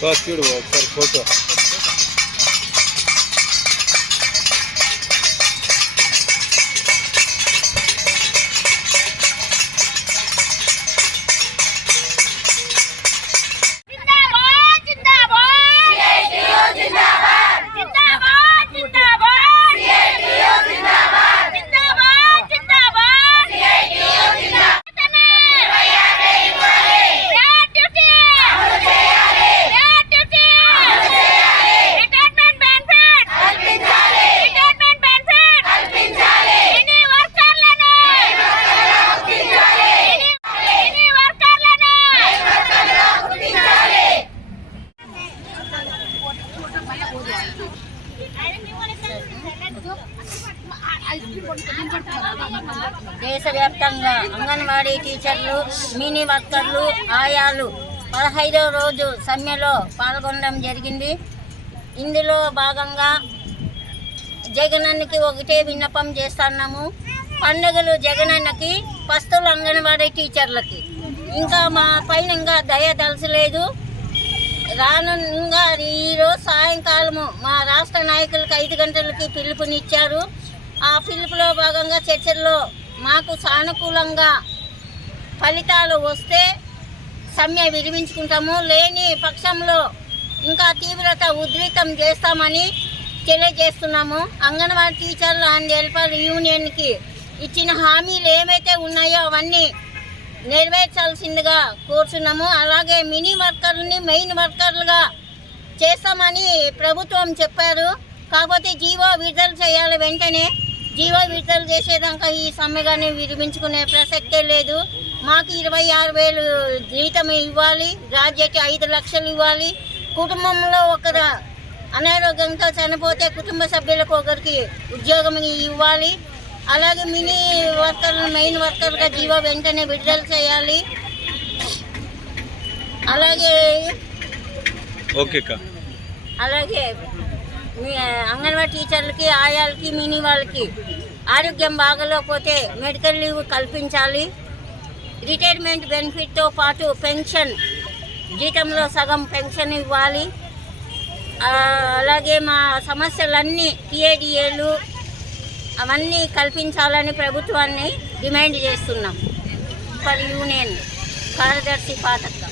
చూడు ఒకసారి ఫోటో. దేశవ్యాప్తంగా అంగన్వాడీ టీచర్లు, మినీ వర్కర్లు, ఆయాలు 15వ రోజు సమ్మెలో పాల్గొనడం జరిగింది. ఇందులో భాగంగా జగనన్నకి ఒకటే విన్నపం చేస్తున్నాము. పండుగలు జగనన్నకి, పస్తులు అంగన్వాడీ టీచర్లకి. ఇంకా మా పైన ఇంకా దయ దలచలేదు. రానుగా ఈరోజు సాయంకాలము మా రాష్ట్ర నాయకులకు 5 గంటలకి పిలుపునిచ్చారు. ఆ పిలుపులో భాగంగా చర్చల్లో మాకు సానుకూలంగా ఫలితాలు వస్తే సమ్మె విరమించుకుంటాము, లేని పక్షంలో ఇంకా తీవ్రత ఉధృతం చేస్తామని తెలియజేస్తున్నాము. అంగన్వాడీ టీచర్లు అండ్ హెల్పర్ యూనియన్కి ఇచ్చిన హామీలు ఏమైతే ఉన్నాయో అవన్నీ నెరవేర్చాల్సిందిగా కోరుతున్నాము. అలాగే మినీ వర్కర్ని మెయిన్ వర్కర్లుగా చేస్తామని ప్రభుత్వం చెప్పారు. కాకపోతే జీవో విడుదల చేయాలి. వెంటనే జీవో విడుదల చేసేదాకా ఈ సమ్మెగానే విరమించుకునే ప్రసక్తే లేదు. మాకు 26,000 జీతం ఇవ్వాలి, రాజ్యకి 5 లక్షలు ఇవ్వాలి. కుటుంబంలో ఒకరు అనారోగ్యంతో చనిపోతే కుటుంబ సభ్యులకు ఒకరికి ఉద్యోగం ఇవ్వాలి. అలాగే మినీ వర్కర్లు మెయిన్ వర్కర్గా జీవో వెంటనే విడుదల చేయాలి. అలాగే అంగన్వాడీ టీచర్లకి, ఆయాలకి, మినీ వాళ్ళకి ఆరోగ్యం బాగలేకపోతే మెడికల్ లీవ్ కల్పించాలి. రిటైర్మెంట్ బెనిఫిట్తో పాటు పెన్షన్, జీతంలో సగం పెన్షన్ ఇవ్వాలి. అలాగే మా సమస్యలన్నీ టీఏడీఏలు అవన్నీ కల్పించాలని ప్రభుత్వాన్ని డిమాండ్ చేస్తున్నాం. పర్ యూనియన్ కార్యదర్శి పాతక్క.